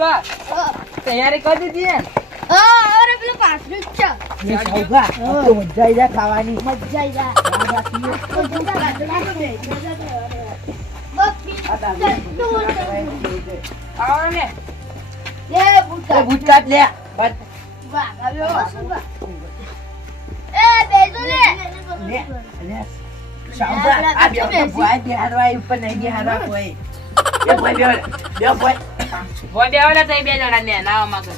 સંદુભા તૈયારી કરી દીધી ને? અરે પેલું પાછું જ છે. તો મજા આવી જાય ખાવાની. મજા આવી જાય. આવો ને. લે બુટ એ બૂટ કાઢ લે. બસ. વાહ આવ્યો સુબા. એ બેજો લે. લે. લે. શાંતા આ બે તો ભોય બેહારવા ઉપર નહીં બેહારવા કોઈ. એ ભોય બે ભોય. ભોય બેવાના તઈ બે જણા ને નાવા માંગે.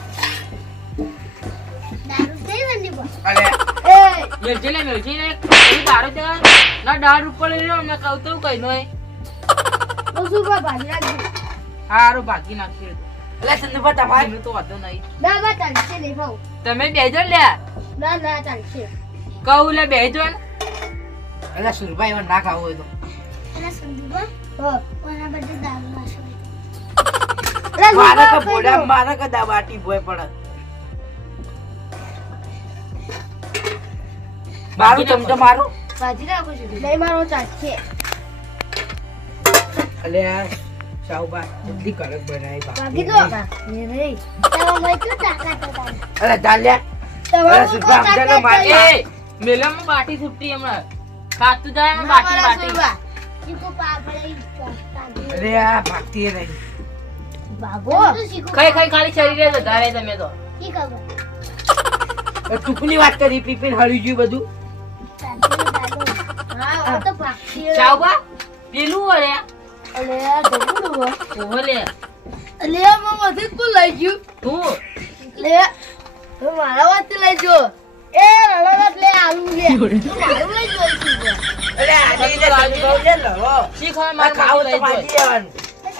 દારૂ થઈ વંડી બો. અરે એ મેલજી ને એ દારૂ જગા ના દારૂ ઉપર લઈ લો ને કહું તો કઈ નોય. તો સુબા ભાજી રાખજો. હારું બાકી નાખ્યું અલે સંદુભા તમારે એનું તો વાંધો નહીં. ના બા ચાલશે નહીં ભાવ. તમે બેજો લે. ના ના ચાલશે. કહું લે બેજો ને. અલે સુરભાઈ એમાં ના ખાવું હોય તો. અલા સંદીપા ઓના બદલે દારૂ નાખો. મારા કે બોડા મારા કે દાબાટી ભોય પડે. મારું ચમચો મારું. ભાજી રાખો છો. નહીં મારો ચાલશે. અલે શાહબા જલ્દી કડક બનાવી ભાગી દો એ નહીં. તમે મય તો તાકાત હતા. અરે ચાલ્યા. અરે સુરભા સમજાને મારી. એ મેલામાં બાટી છૂટી હમણાં. ખાતું જાય ને બાટી. ચીકો પાગળઈ કરતા. અરે આ ભાગતી નહીં. બાબો ખાઈ ખાલી શરીરે વધારે તમે તો. કી ખબર. ટૂંકની વાત કરી પીપીને હળી ગયું બધું. હા ઓ તો પાકી. ચાવબા પેલું વળે અલે આ ડબુડો. ઓલે અલે મમ્મા થી કો લઈ ગયું. તું લે તો મારા વાત લઈ જો. એ રણરત લે આલુ લે. તું મારું લઈ જો છું. અરે આની ને સંભાવ લે લવો. શી ખબર આ મારું ખાવ લઈ તો જોઈ. માજી આવન.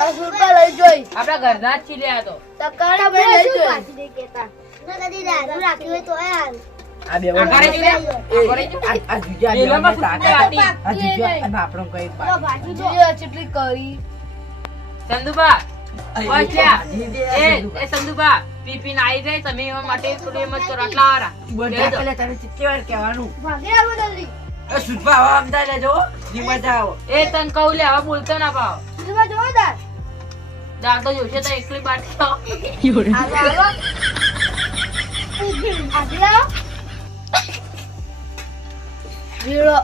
આ સુરપા લઈ જોઈ. આપડા ઘરના જ છીએ આ તો. તકાળા બે લઈ જોઈ. પાછી દે કેતા. ના કદી દારૂ રાખ્યું હોય તો હાલ. આ બે આકારે વખત. જોઈ લે. આ જુજા મેલામાં બેવાને છૂટી તાકાત. બાટી. આ જુજા અને આપણો કઈ લો બાટી. ભાજી જો ચટલી કરી. સંદુબા પહોંચ્યા. જીજે એ સંદુબા પીપીને આવી જાય તમે એવા માટે થોડી એમ જ કરો આટલા વાળા. બધા પેલા તને ચિત્તી વાર કહેવાનું. ભાગે આવો જલ્દી. એ સુરભા આવો આમદા લેજો. જી મજા આવો. એ તને કહું લે હવે બોલતો ના પાવ. સુરપા જો દાર. દાળ તો જોશે તો એકલી બાટી તો. આવો આવો. આજી આવો. જીરો.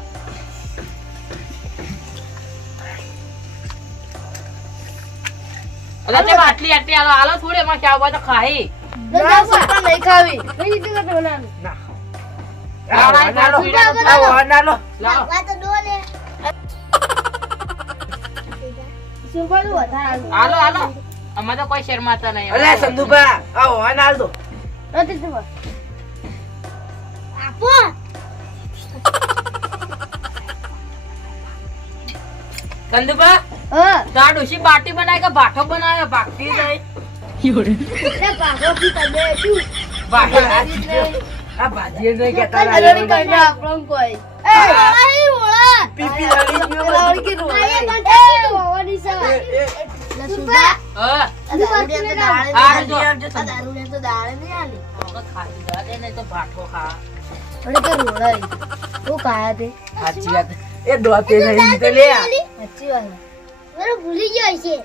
અલા તે બાટલી આટલી હાલો થોડી એમાં ચાવવા તો ખાઈ. ના સુરપા નહીં ખાવી. નહીં દીધી તો ઢોલાનું. ના. લાવો, આવો નાલો. લાવો, આવો નાલો. લાવો. તો ડોલે. સુરપા તો વધારે હાલો અમે તો કોઈ શરમાતા નહીં. અલે સંદુભા આવો નાલ દો. નથી સુરપા. આપો. સંદુબા હા. તાર ડોશી બાટી બનાવી કે ભાઠો બનાવે ભાગતી જાય. એટલે ભાગો થી તમે શું? ભાઠો આ ભાજી નહીં કહેતા કઈ કરીને આપણો કોઈ. એ આઈ ઓળા. પીપી લડી ગયો. આઈ પણ કેટલી હોવાની છે. સુરપા. હા દારૂ તો દાળ હારું જો. દારૂ તો દાળ નહીં આલી. હવે ખાઈ જા દે નહીં તો ભાઠો ખા. અરે તો રોળાઈ. તું ખાયા તે. સાચી વાત. એ દોતે નહીં તો લે. સાચી વાત. અરે ભૂલી ગયો છે.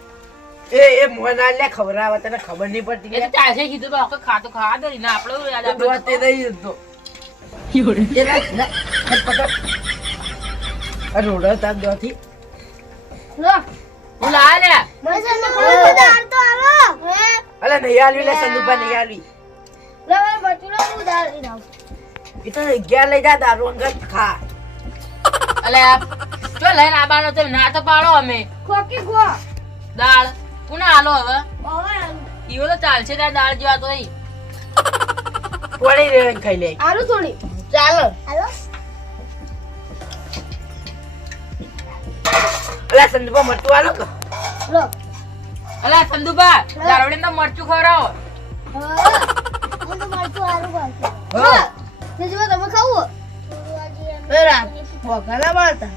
એ મોના લે ખવરાવા તને ખબર નહીં પડતી. એ તો ચાલશે કીધું તો આપણે ખાતો ખા દે ને આપણે યાદ એ દોતે નહીં તો. એ ના પકડ. આ રોડો તાર દોથી. લો. હું લા લે. મને સન્નો દાળ તો આલો. અલે નહીં આલવી લે સંદુભા નહીં આલવી. લે મને બચુલો હું દાળ લઈ આવું. એ તો ગયા લઈ જા દારૂ અંગત ખા. અલે ચો લઈને આબાનો તો ના તો પાડો અમે ખોકી ખો. દાળ કોને હાલો હવે ઓવે ઈવો તો ચાલશે તાર દાળ જેવા તો નહીં. પોળી રે ખાઈ લે. આલુ થોડી. ચાલો. હાલો. અલે સંદુભા મરતું આલો કે. લો. અલા સંદુબા દારૂડે તો મરચું ખવડાવો. હા. હું તો મારતું આલુ ખાતો. હા. તેજવા તમે ખાવું? એરા. ભોગલા મારતા.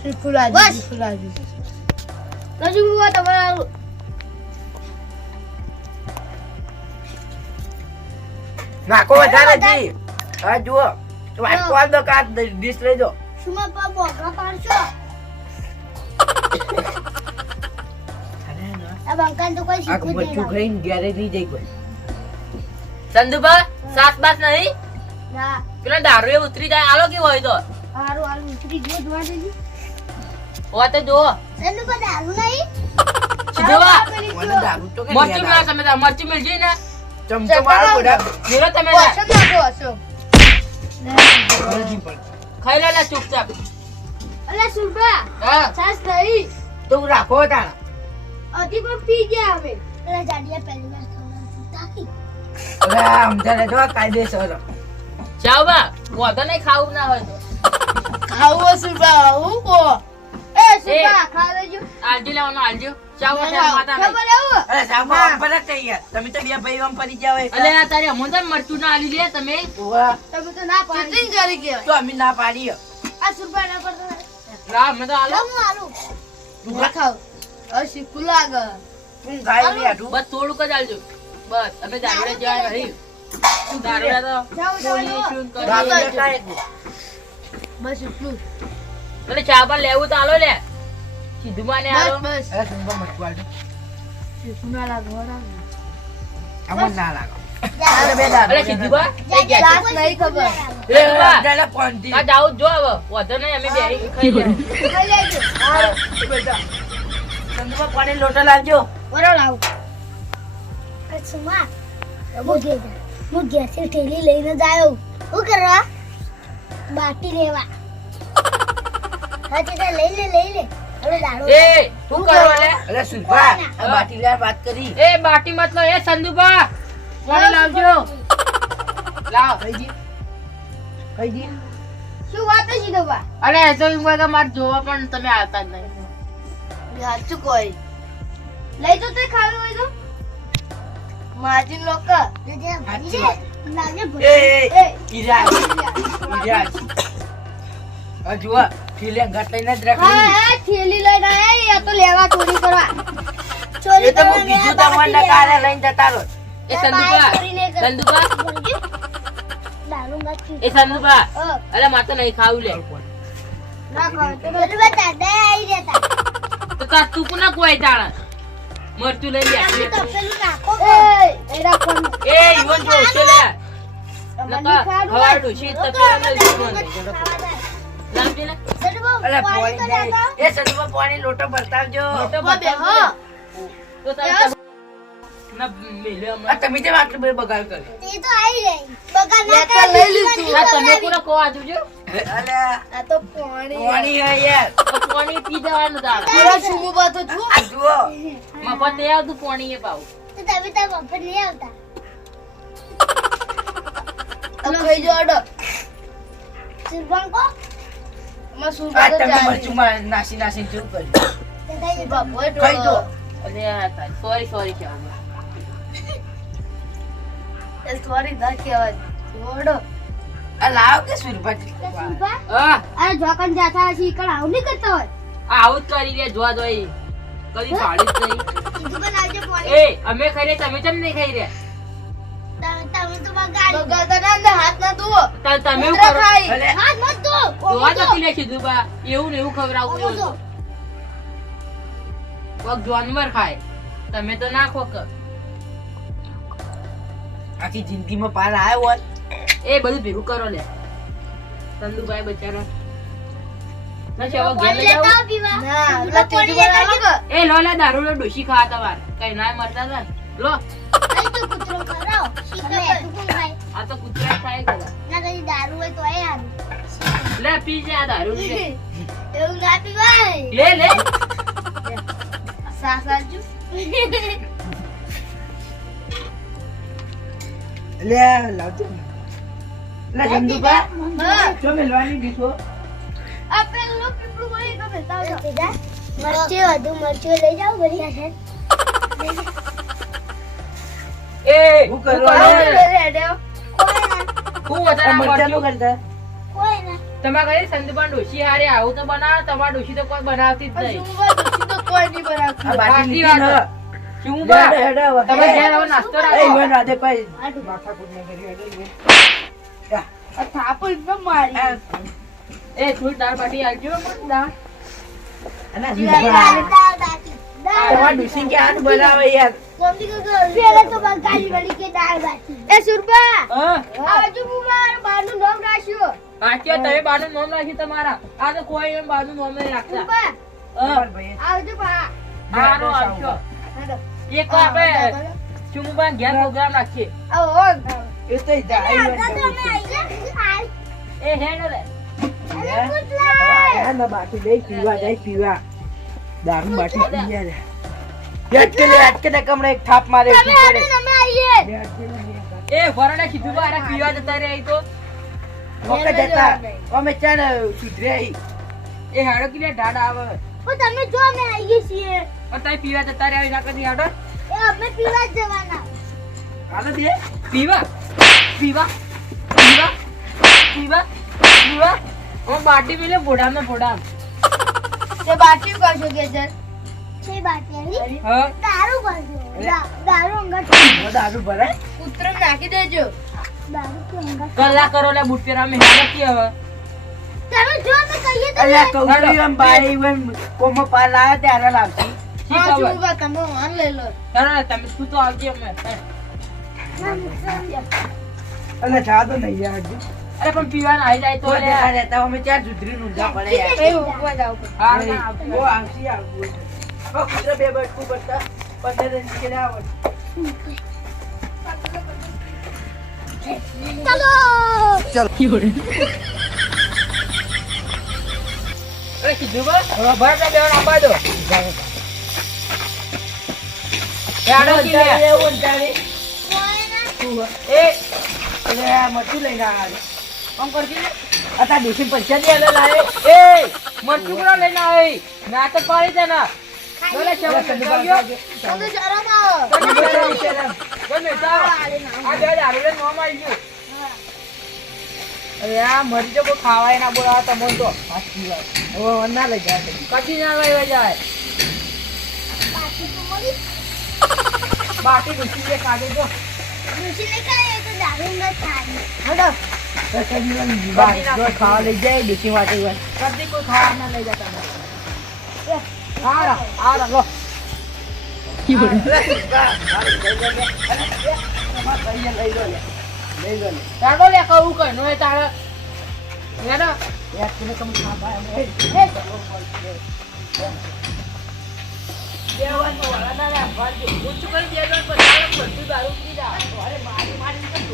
શ્રીફુલાજી શ્રીફુલાજી. નજી મુવા તમારું. નાકો વધારે જી. હા જુઓ. વાટકો આલ દો કા ડીશ લઈ દો. સુમા પા ભોગલા પાડશો. આ બંકાને તો કોઈ આ શીખવું જ મરચું નહીં. ખાઈને ઘેરે નહીં જઈ કોઈ. સંદુભા સાત બાસ નહીં ના, પેલા દારૂ એ ઉતરી જાય આલો કેવો હોય તો હારું હારું ઉતરી ગયો જોવા દેજો. હોય તો જુઓ એનું કોઈ દારૂ નહીં? સીધુભા પેલી મને જો. દારૂ તો કઈ મરચું યાદ મેળા તમે તાર મરચું મેળજી ને ચમચો મારો બધા મેળો તમે વાસણ નાખો, વાસણ. નથી પડતું. ખાઈ લે ચૂપચાપ અલા સુરભા, હા છાશ નહીં. તો રાખો તારા. અધી પણ પી ગયા હવે. પેલા જાડિયા પહેલી વાર ખવડાવતી તાકી. હવે આ સમજાને જો આ કાયદેસર. જાવ બા વધો નહીં ખાવું ના હોય તો ખાવો સુરભા, હું કો. એ સુરભા, ખા લેજો. આલજી લેવાનો આલજો ચાવ માતા ખબર આવું? અરે સામા પર જ કઈ યાર. તમે તો બે ભાઈ આમ ફરી જાવ એક. અલે આ તારે અમોન તો મરચું ના આલી લે તમે ઓવા. તમે તો ના પાડી. કરી કહેવાય. તો અમે ના પાડીએ. આ સુરભા ના કરતો. રા મેં તો આલો હું આલું. તું ના ખાવ. હવે શીખું લાગે. તું ખાઈ લે આટલું. બસ થોડુંક જ આલજો બસ અમે દારૂડે જવાય નહીં દારૂડા તો જાઓ, જાઓ, પોલીસ જાઓ. શું કરે? દારૂ લે ખાય. બસ એટલું. અલે ચા પર લેવું તો આલો લે સીધું માને આલો બસ અરે સુંદર મરચું આલજો. શીખું ના લાગે. આમાં ના લાગે. અરે બે દારૂ. અલે સીધું બા નહીં ખબર. લે બા દાદા પોંધી. આ જાવ જો હવે વધો નહીં અમે બે ખાઈ લે ખાઈ લેજો. બેટા. સંદુમાં પાણી લોટો લાવજો. બરો લાવ. અચ્છા હું ઘેરથી ઠેલી લઈને જ આવ્યો. શું કરવા? બાટી લેવા. હા તે લઈ લે. હવે દાડો. એ શું કરો લે અરે સુભા આ બાટીલાલ વાત કરી. એ બાટી મતલબ એ સંદુબા પાણી લાવજો લાવ કઈ દી? કઈ દી? શું વાત છે સીધોબા? અરે એ તો એમ કહે કે મારે જોવા પણ તમે આવતા જ નહીં સાચું કોઈ. લઈ તો તે ખાવું હોય તો. માજીન લોકો. સાચી વાત. લાગે એ ઈરાજ. આ જુઓ ઠીલે ઘટાઈને જ રાખી. હા થેલી લઈને આયા આ તો લેવા ચોરી કરવા. એ તો હું બીજું તમને કાલે લઈને જતા રહો. એ સંદુબા એ સંદુબા અરે મારે તો નહીં ખાવું લે તો તાર તું કોના કોઈ જાણે મરચું લઈ લે એ ઈવન જો છે લે નકા હવાર ડોશી તપેલા ને લાવજે લે અરે પાણી નહીં. એ સંદુમાં પાણી લોટો બતાવજો. તો બતાવ તો તાર ના મેલે આ હમણાં તમે કેમ આટલું બધું બગાડ કર્યો? ના તમે કોના કો આજુજો અરે પાણી હે યાર. તો પાણી પી જવાનું તારે આ જુઓ. મફત એ આવતું પાણી એ પાવ આ તમે મરચુંમાં નાસી નાસી શું કર્યું? ખાઈ જો. અરે સોરી સોરી કેવું આ લાવ કે સુરભાજી? હા અરે જોકન જાતા હશે ઈકણ આવું નહીં કરતા હોય. આવું જ કરી લે જોવા જોઈ કદી પાડી જ નહીં સીધું બનાવજો પાણી. એ અમે ખાઈ રે તમે કેમ નહીં ખાઈ રે તમે તો બગાડતા ના હાથ ના ધોવો. તમે એવું કરો અરે હાથ મત ધો. જોવા જતી લે સીધું બા એવું ને એવું ખવડાવું એવું તો. પગ જાનવર ખાય તમે તો નાખો કે આખી જિંદગીમાં પાર આવ્યો હોત. એ બધું ભેગું કરો લે ચંદુભાઈ બચારા ના છે હવે ઘેર પાણી લઈ લેતા જાઓ આવો પીવા. પેલા પાણી લેતા આવો. એ લો લે દારૂ લો ડોશી ખાવા તમાર કઈ ના મરતા હતા ને. લો અહીં તો કૂતરો ખવડાવો. શીખર તું કોણ ખાય? આ તો કૂતરા ખાય બધા ના કદી દારૂ હોય તો એ હારું. લે પી જા દારૂ લે એવું ના પીવાય. લે લે સાસાજુ. લે લાવજો. લે જમદુભા. હા. જો મેલવાની દીધો. આ પેલું પીપળું મળી તો બેતા આવો. મરચી વધુ મરચી લઈ જાઓ ભરી છે. એ હું કરો હું લે. વધારે મરચાનું મરચું. કરતા. કોઈ ના. તમારા ઘરે સંદુબાન ડોશી હારે આવું તો બનાવે તમારા ડોશી તો કોઈ બનાવતી જ નહીં આ બાટી સાચી લીધી વાત. ને. શું હેડો, બા હેડો હવે. તમે ઘેર હવે નાસ્તો એ રાખો ઈવન રાધે કોઈ માથાકૂટ નહીં કરી. હેડો ઈવન. યા. આ. એ થોડી દાળ બાટી આવજો પણ દાળ અને દાળ સુરભા. દાળ બાટી. તમારા ડુસી કે આનું બનાવે યાર પેલા તો બંગાળી વળી કે દાળ બાટી એ સુરપા હા આજુ મારું બાનું નામ રાખ્યો આખી તમે બાનું નામ રાખી તમારા આ તો કોઈ એમ બાનું નામ નહીં રાખતા સુરપા હા આવજો પા આનો આવશો એક આપણે ચુંબા ઘેર પ્રોગ્રામ રાખીએ આવો એ તો એ હેડ રે ના બાકી દઈ પીવા જાય પીવા દારૂ બાટી પી જાય યાદ કે કમરે એક થાપ મારે તમે આને અમે આવીએ એ ફરણે કીધું બા અરે પીવા જતા રે અહીં તો મોકે જતા અમે ચાલ સુધરે એ હાડો કિલે ઢાડ આવે ઓ તમે જો અમે આવીએ છીએ અત્યારે પીવા જતા રે આવી ના કદી હાડો એ અમે પીવા જ જવાના હાલો દે પીવા પીવા પીવા પીવા પીવા ઓ બાટી મેલે બોડામાં બોડામ તે બાટી કરજો કે સર છે બાટી હા દારૂ કરજો દારૂ અંગત દારૂ ભરાય ઉતરમ નાખી દેજો દારૂ કે અંગત કલા કરો લે બુટ પેરા મે હેડ કે હવે તમે જો અમે કહીએ તો અલ્યા કહું છું એમ બાઈ એમ કોમો પાલ આવે ત્યારે લાવતી ઠીક હવે તમે વાન લઈ લો અરે તમે તું તો આવજે અમે અલ્યા જા તો નહીં યાર અરે પણ પીવાના આવી જાય તો તો લે દેખા રહેતા અમે ચાર સુધરી ઊંધા પડે યાર એ ઉપર જાવ હા ઓ આવશી આવવું ઓ કુતરા બે બટકું પડતા 15 ઇંચ કે આવડ ચલો અરે કીધું બસ હવે ભરતા દેવાના આપા દો એ આડો કી લે એવું તારે એ અલ્યા મરચું લઈને આવે આમ કરજી લે અતા ડોસી પૈસા દે અલે લાવે એ મરચું પૂરા લઈને આવી ના તો પાડી દે ના બોલે ચલો તમે શરમ આવો ગમે જાવ આ બે દારૂ લે નોમ આવી ગયું અરે આ મરી જો કોઈ ખાવાય ના બોલાવા તમો તો સાચી વાત હવે ના લઈ જાય કચી ના લઈ જાય બાકી તો મળી બાકી ઘૂસી દે કાઢે તો ઋષિ ને કાય તો દારૂ ન થાય હડો ખાવા લઈ જાય ડોસી માટે કદી કોઈ ખાવા ના લઈ જતા આ લો ચાલો લે કહું કઈ નો તારે હેડો દેવાનું વાળા ના ઓછું કરી દેવાનું પછી બધું દારૂ પી જા અરે મારી